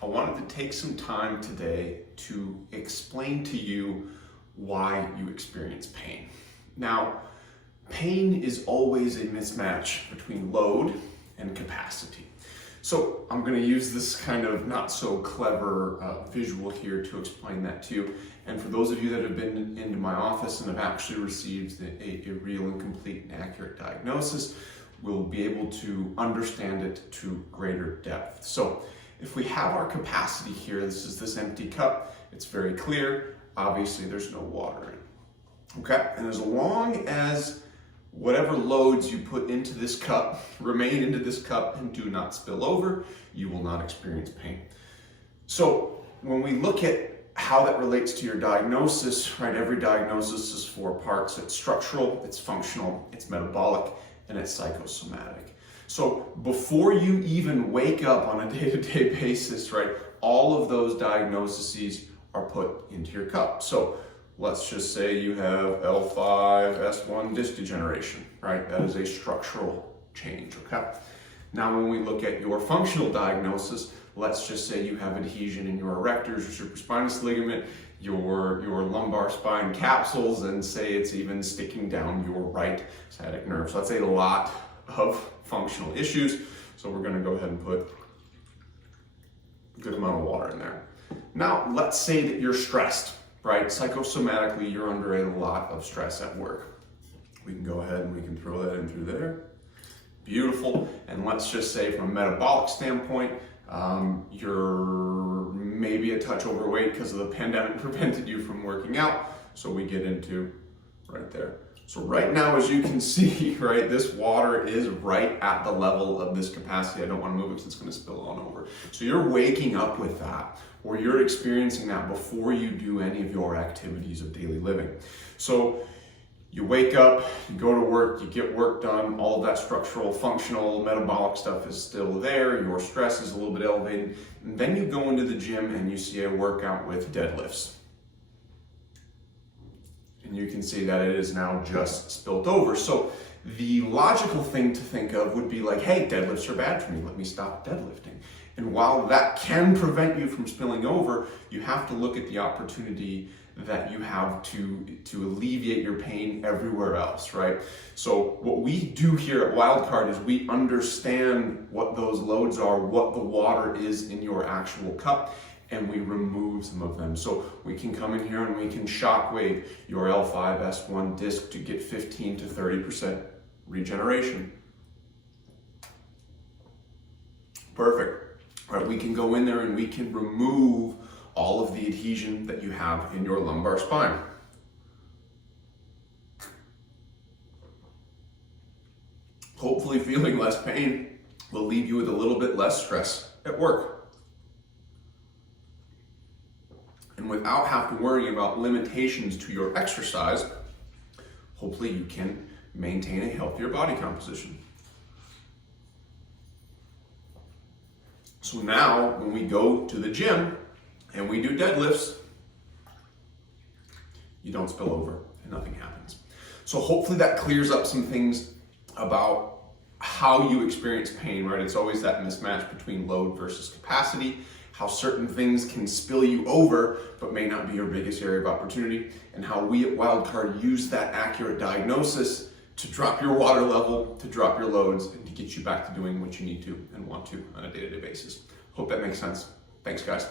I wanted to take some time today to explain to you why you experience pain. Now, pain is always a mismatch between load and capacity. So I'm going to use this kind of not so clever visual here to explain that to you. And for those of you that have been into my office and have actually received a real and complete and accurate diagnosis, will be able to understand it to greater depth. So if we have our capacity here, this is this empty cup, it's very clear, obviously there's no water in it. Okay, and as long as whatever loads you put into this cup remain into this cup and do not spill over, you will not experience pain. So when we look at how that relates to your diagnosis, right, every diagnosis is 4 parts. It's structural, it's functional, it's metabolic, and it's psychosomatic. So before you even wake up on a day-to-day basis, right, all of those diagnoses are put into your cup. So let's just say you have L5-S1 disc degeneration, right? That is a structural change, okay? Now when we look at your functional diagnosis, let's just say you have adhesion in your erectors, your supraspinous ligament, your lumbar spine capsules, and say it's even sticking down your right sciatic nerve. So that's a lot of functional issues. So we're gonna go ahead and put a good amount of water in there. Now, let's say that you're stressed, right? Psychosomatically, you're under a lot of stress at work. We can go ahead and we can throw that in through there. Beautiful. And let's just say from a metabolic standpoint, you're maybe a touch overweight because of the pandemic prevented you from working out. So we get into right there. So right now, as you can see, right, this water is right at the level of this capacity. I don't want to move it because it's going to spill on over. So you're waking up with that, or you're experiencing that before you do any of your activities of daily living. So you wake up, you go to work, you get work done, all of that structural, functional, metabolic stuff is still there, your stress is a little bit elevated, and then you go into the gym and you see a workout with deadlifts. And you can see that it is now just spilt over. So the logical thing to think of would be like, hey, deadlifts are bad for me, let me stop deadlifting. And while that can prevent you from spilling over, you have to look at the opportunity that you have to alleviate your pain everywhere else, right? So what we do here at Wildcard is we understand what those loads are, what the water is in your actual cup, and we remove some of them. So we can come in here and we can shockwave your L5-S1 disc to get 15 to 30% regeneration. Perfect. All right, we can go in there and we can remove all of the adhesion that you have in your lumbar spine. Hopefully feeling less pain will leave you with a little bit less stress at work. And without having to worry about limitations to your exercise, hopefully you can maintain a healthier body composition. So now when we go to the gym and we do deadlifts, you don't spill over and nothing happens. So hopefully that clears up some things about how you experience pain, right? It's always that mismatch between load versus capacity, how certain things can spill you over but may not be your biggest area of opportunity, and how we at Wildcard use that accurate diagnosis to drop your water level, to drop your loads, and to get you back to doing what you need to and want to on a day-to-day basis. Hope that makes sense. Thanks, guys.